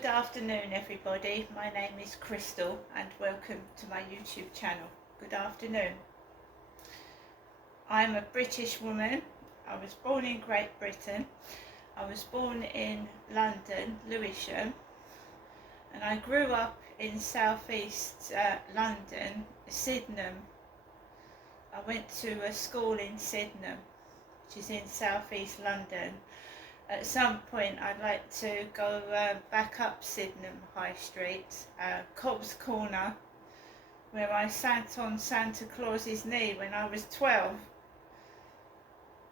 Good afternoon, everybody. My name is Crystal and welcome to my YouTube channel. Good afternoon. I'm a British woman. I was born in Great Britain. I was born in London, Lewisham, and I grew up in southeast London, Sydenham. I went to a school in Sydenham, which is in southeast London. At some point I'd like to go back up Sydenham High Street, Cobb's Corner, where I sat on Santa Claus's knee when I was 12.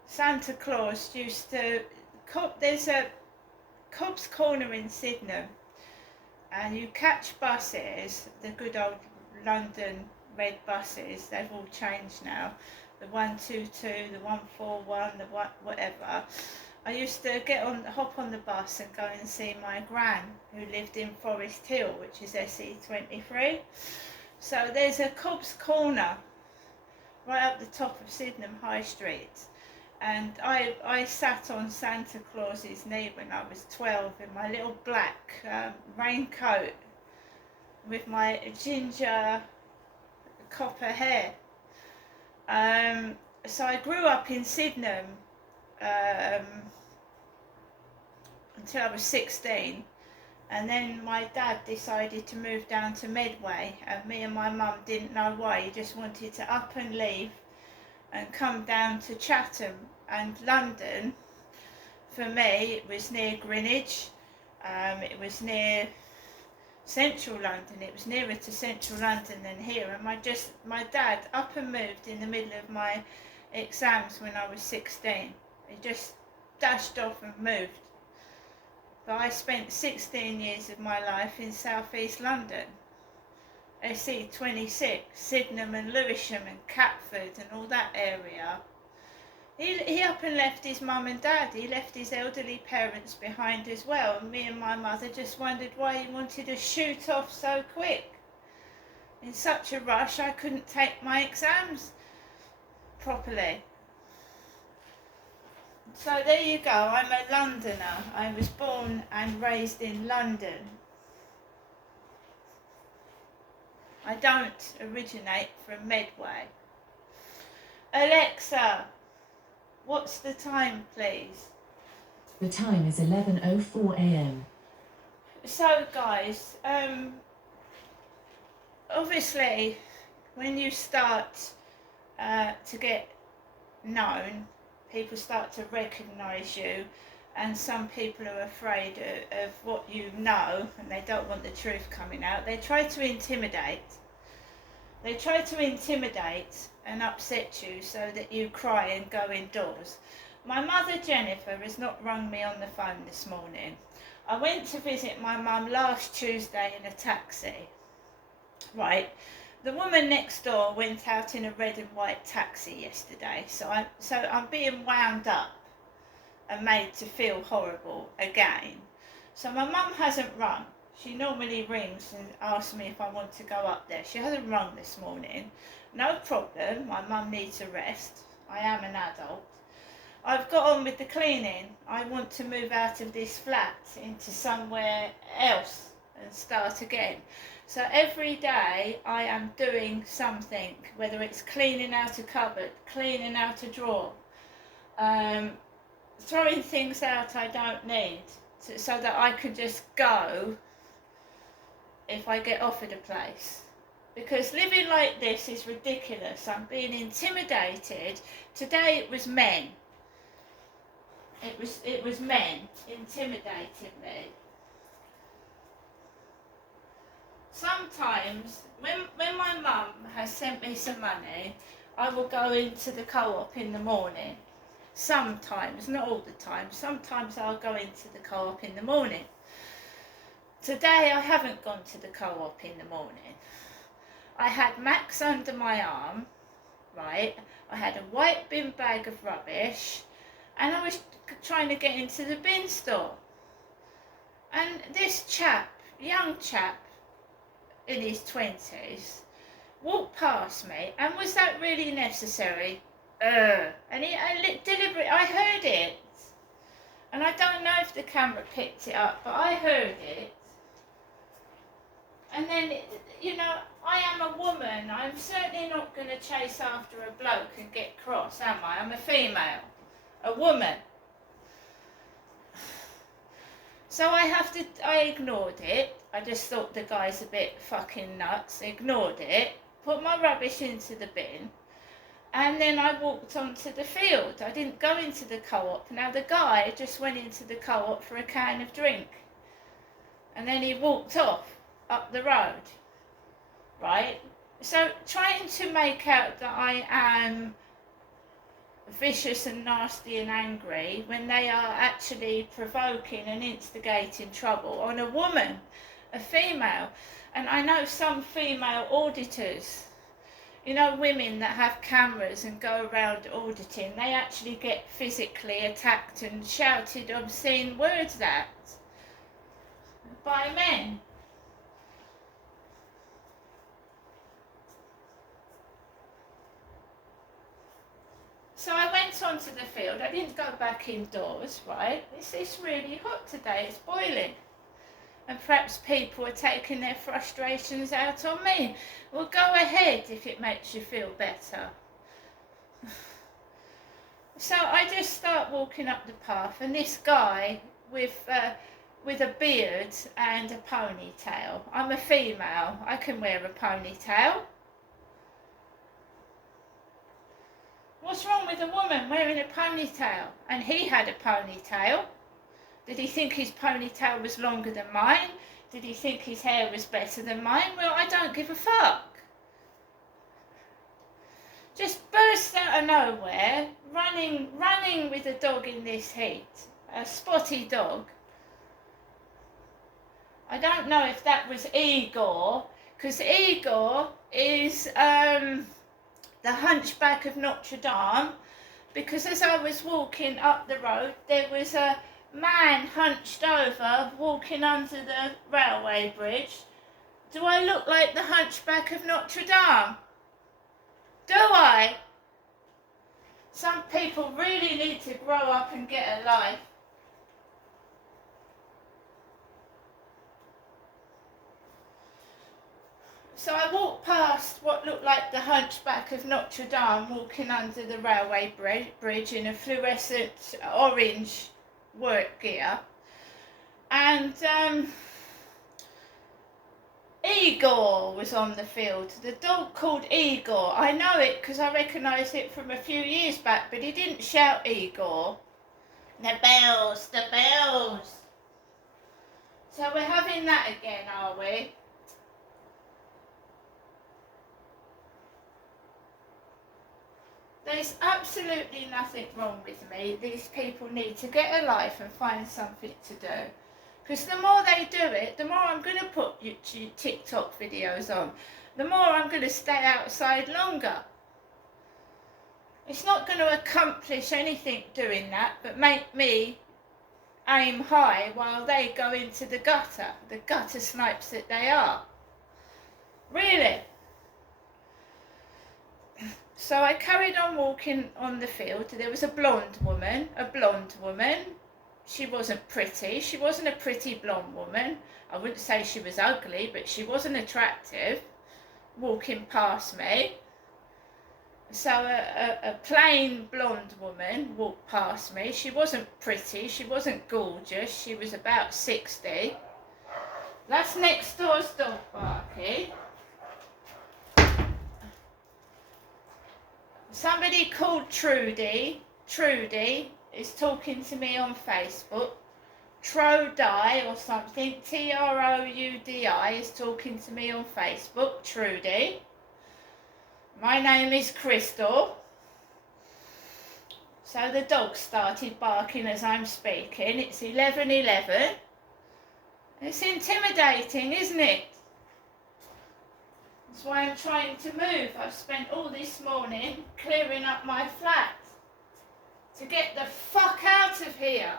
Santa Claus used to, there's a Cobb's Corner in Sydenham, and you catch buses, the good old London red buses, they've all changed now, the 122, the 141, the whatever. I used to hop on the bus and go and see my gran, who lived in Forest Hill, which is SE23. So there's a Cobb's Corner right up the top of Sydenham High Street, and I sat on Santa Claus's knee when I was 12 in my little black raincoat with my ginger copper hair. So I grew up in Sydenham until I was 16, and then my dad decided to move down to Medway, and me and my mum didn't know why. He just wanted to up and leave and come down to Chatham. And London, for me, it was near Greenwich, it was near central London, it was nearer to central London than here, and my dad up and moved in the middle of my exams when I was 16. He just dashed off and moved. But I spent 16 years of my life in southeast London, SE26, Sydenham and Lewisham and Catford and all that area. He up and left his mum and dad. He left his elderly parents behind as well, and me and my mother just wondered why he wanted to shoot off so quick. In such a rush, I couldn't take my exams properly. So there you go, I'm a Londoner. I was born and raised in London. I don't originate from Medway. Alexa, what's the time, please? The time is 11:04 a.m. So guys, obviously when you start to get known, people start to recognise you, and some people are afraid of what you know and they don't want the truth coming out. They try to intimidate. They try to intimidate and upset you so that you cry and go indoors. My mother Jennifer has not rung me on the phone this morning. I went to visit my mum last Tuesday in a taxi. Right. The woman next door went out in a red and white taxi yesterday, so I'm being wound up and made to feel horrible again. So my mum hasn't rung. She normally rings and asks me if I want to go up there. She hasn't rung this morning. No problem, my mum needs a rest. I am an adult. I've got on with the cleaning. I want to move out of this flat into somewhere else and start again. So every day I am doing something, whether it's cleaning out a cupboard, cleaning out a drawer, throwing things out I don't need, so that I can just go if I get offered a place. Because living like this is ridiculous. I'm being intimidated. Today it was men. It was men intimidating me. Sometimes, when my mum has sent me some money, I will go into the co-op in the morning. Sometimes, not all the time, sometimes I'll go into the co-op in the morning. Today I haven't gone to the co-op in the morning. I had Max under my arm, right? I had a white bin bag of rubbish, and I was trying to get into the bin store. And this chap, young chap, in his 20s, walked past me, and was that really necessary? And deliberately, I heard it, and I don't know if the camera picked it up, but I heard it. And then, you know, I am a woman. I'm certainly not going to chase after a bloke and get cross, am I? I'm a female, a woman. So I ignored it. I just thought the guy's a bit fucking nuts. Ignored it. Put my rubbish into the bin. And then I walked onto the field. I didn't go into the co-op. Now the guy just went into the co-op for a can of drink. And then he walked off up the road. Right? So trying to make out that I am vicious and nasty and angry when they are actually provoking and instigating trouble on a woman, a female. And I know some female auditors, you know, women that have cameras and go around auditing, they actually get physically attacked and shouted obscene words at by men. So I went onto the field. I didn't go back indoors, right? It's really hot today. It's boiling. And perhaps people are taking their frustrations out on me. Well, go ahead if it makes you feel better. So I just start walking up the path, and this guy with a beard and a ponytail. I'm a female. I can wear a ponytail. What's wrong with a woman wearing a ponytail? And he had a ponytail. Did he think his ponytail was longer than mine? Did he think his hair was better than mine? Well, I don't give a fuck. Just burst out of nowhere, running with a dog in this heat, a spotty dog. I don't know if that was Igor, because Igor is the Hunchback of Notre Dame, because as I was walking up the road, there was a man hunched over walking under the railway bridge. Do I look like the Hunchback of Notre Dame? Do I? Some people really need to grow up and get a life. So I walked past what looked like the Hunchback of Notre Dame walking under the railway bridge in a fluorescent orange work gear. And Igor was on the field. The dog called Igor. I know it because I recognise it from a few years back, but he didn't shout Igor. The bells, the bells. So we're having that again, are we? There's absolutely nothing wrong with me. These people need to get a life and find something to do. Because the more they do it, the more I'm going to put YouTube, TikTok videos on. The more I'm going to stay outside longer. It's not going to accomplish anything doing that, but make me aim high while they go into the gutter snipes that they are. Really. So I carried on walking on the field. There was a blonde woman. She wasn't pretty. She wasn't a pretty blonde woman. I wouldn't say she was ugly, but she wasn't attractive, walking past me. So a plain blonde woman walked past me. She wasn't pretty. She wasn't gorgeous. She was about 60. That's next door's dog barking. Somebody called Trudy is talking to me on Facebook. Trodi or something, Troudi is talking to me on Facebook, Trudy. My name is Crystal. So the dog started barking as I'm speaking. It's 11:11. It's intimidating, isn't it? That's why I'm trying to move. I've spent all this morning clearing up my flat to get the fuck out of here.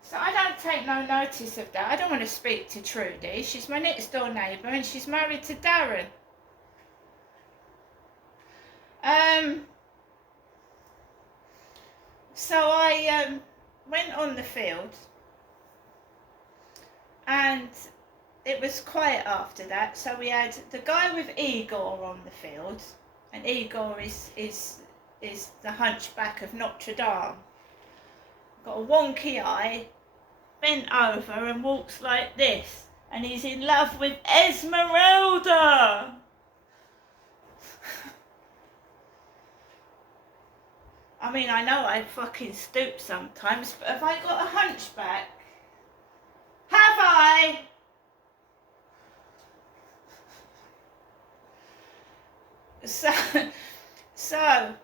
So I don't take no notice of that. I don't want to speak to Trudy. She's my next door neighbour and she's married to Darren. So I went on the field, and it was quiet after that. So we had the guy with Igor on the field, and Igor is the Hunchback of Notre Dame. Got a wonky eye, bent over and walks like this, and he's in love with Esmeralda. I mean, I know I fucking stoop sometimes, but have I got a hunchback? Have I? So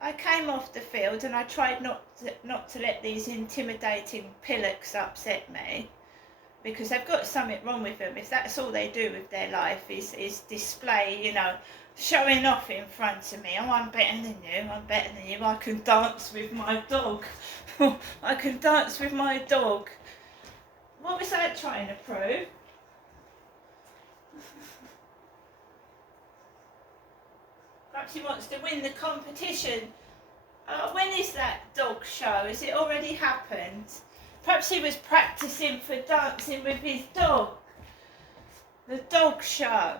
I came off the field and I tried not to let these intimidating pillocks upset me, because they've got something wrong with them if that's all they do with their life is display, you know, showing off in front of me. Oh, I'm better than you, I'm better than you, I can dance with my dog. I can dance with my dog. What was I trying to prove? Perhaps he wants to win the competition. When is that dog show? Has it already happened? Perhaps he was practicing for dancing with his dog. The dog show.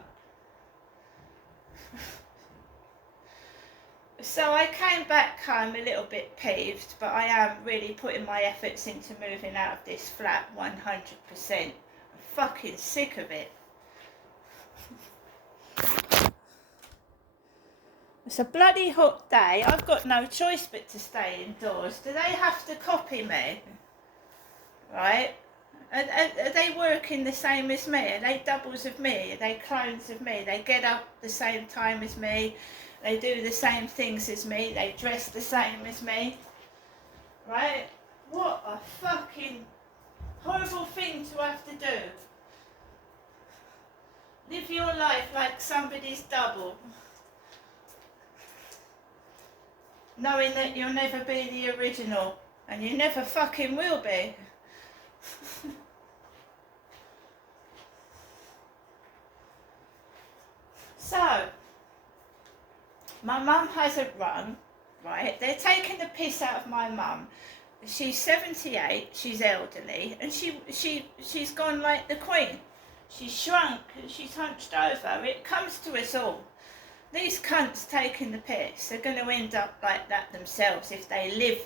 So I came back home a little bit peeved, but I am really putting my efforts into moving out of this flat 100%. I'm fucking sick of it. It's a bloody hot day. I've got no choice but to stay indoors. Do they have to copy me? Right? Are they working the same as me? Are they doubles of me? Are they clones of me? They get up the same time as me. They do the same things as me. They dress the same as me. Right? What a fucking horrible thing to have to do. Live your life like somebody's double, knowing that you'll never be the original, and you never fucking will be. So, my mum hasn't rung, right? They're taking the piss out of my mum. She's 78, she's elderly, and she's gone like the Queen. She's shrunk and she's hunched over. It comes to us all. These cunts taking the piss are going to end up like that themselves if they live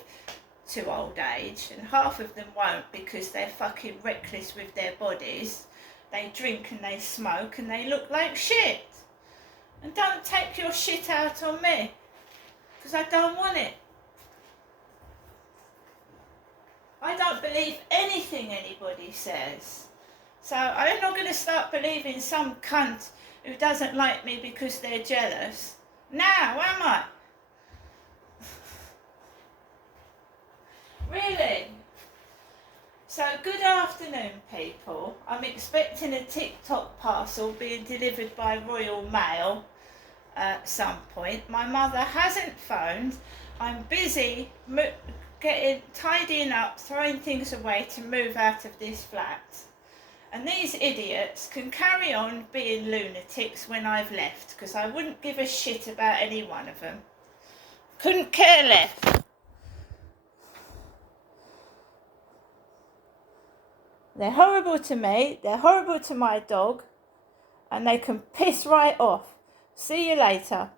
to old age, and half of them won't because they're fucking reckless with their bodies. They drink and they smoke and they look like shit. And don't take your shit out on me, because I don't want it. I don't believe anything anybody says. So I'm not going to start believing some cunt who doesn't like me because they're jealous. Now, am I? Really? So good afternoon, people. I'm expecting a TikTok parcel being delivered by Royal Mail at some point. My mother hasn't phoned. I'm busy tidying up, throwing things away to move out of this flat. And these idiots can carry on being lunatics when I've left, because I wouldn't give a shit about any one of them. Couldn't care less. They're horrible to me, they're horrible to my dog, and they can piss right off. See you later.